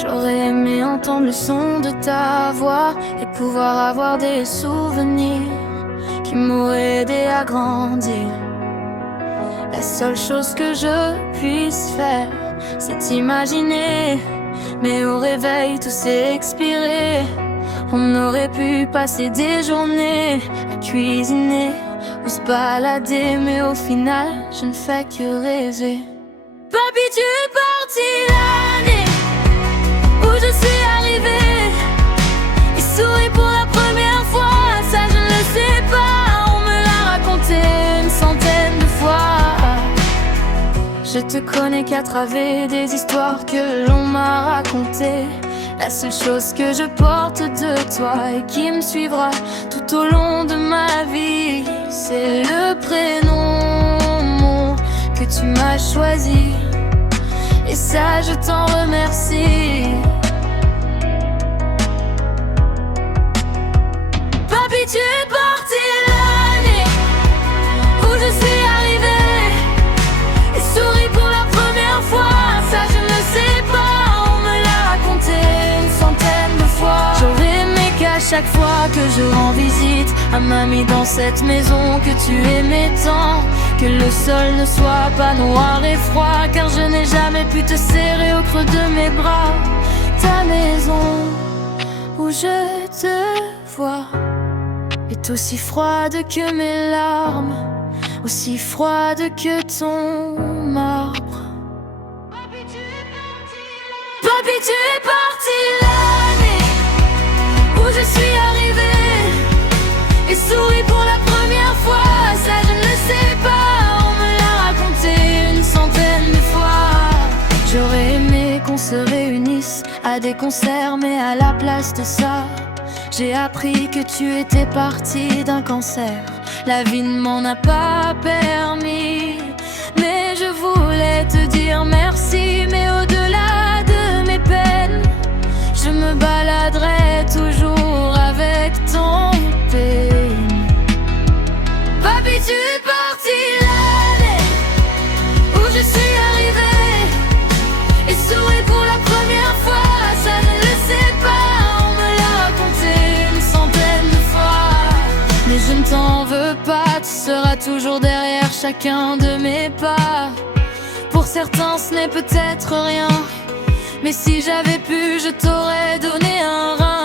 J'aurais aimé entendre le son de ta voix et pouvoir avoir des souvenirs qui m'auraient aidé à grandir. La seule chose que je puisse faire, c'est imaginer, mais au réveil tout s'est expiré. On aurait pu passer des journées à cuisiner ou se balader, mais au final je ne fais que rêver. Papy, tu es parti l'année où je suis arrivée et souris pour la première fois. Ça je ne le sais pas, on me l'a raconté une centaine de fois. Je te connais qu'à travers des histoires que l'on m'a racontées. La seule chose que je porte de toi et qui me suivra tout au long de ma vie, c'est le prénom que tu m'as choisi. Et ça je t'en remercie. Papy, tu es parti l'année où je suis arrivée et souris pour la première fois. Ça je ne sais pas, on me l'a raconté une centaine de fois. J'aurais aimé qu'à chaque fois que je rends visite à mamie dans cette maison que tu aimais tant, que le sol ne soit pas noir et froid, car je n'ai jamais pu te serrer au creux de mes bras. Ta maison où je te vois est aussi froide que mes larmes, aussi froide que ton marbre. Papy, tu es parti l'année où je suis arrivée et souris pour la première fois. Ça je ne le sais pas, on me l'a raconté une centaine de fois. J'aurais aimé qu'on se réunisse à des concerts, mais à la place de ça, j'ai appris que tu étais parti d'un cancer. La vie ne m'en a pas permis, mais je voulais te dire merci. Mais au-delà de mes peines, je me baladerai toujours avec ton peine. Papy, tu es parti l'année où je suis arrivée et souris pour la première fois. Ça je ne le sais pas, on me l'a raconté une centaine de fois. Mais je ne t'en veux pas, tu seras toujours derrière chacun de mes pas. Pour certains ce n'est peut-être rien, mais si j'avais pu je t'aurais donné un rein.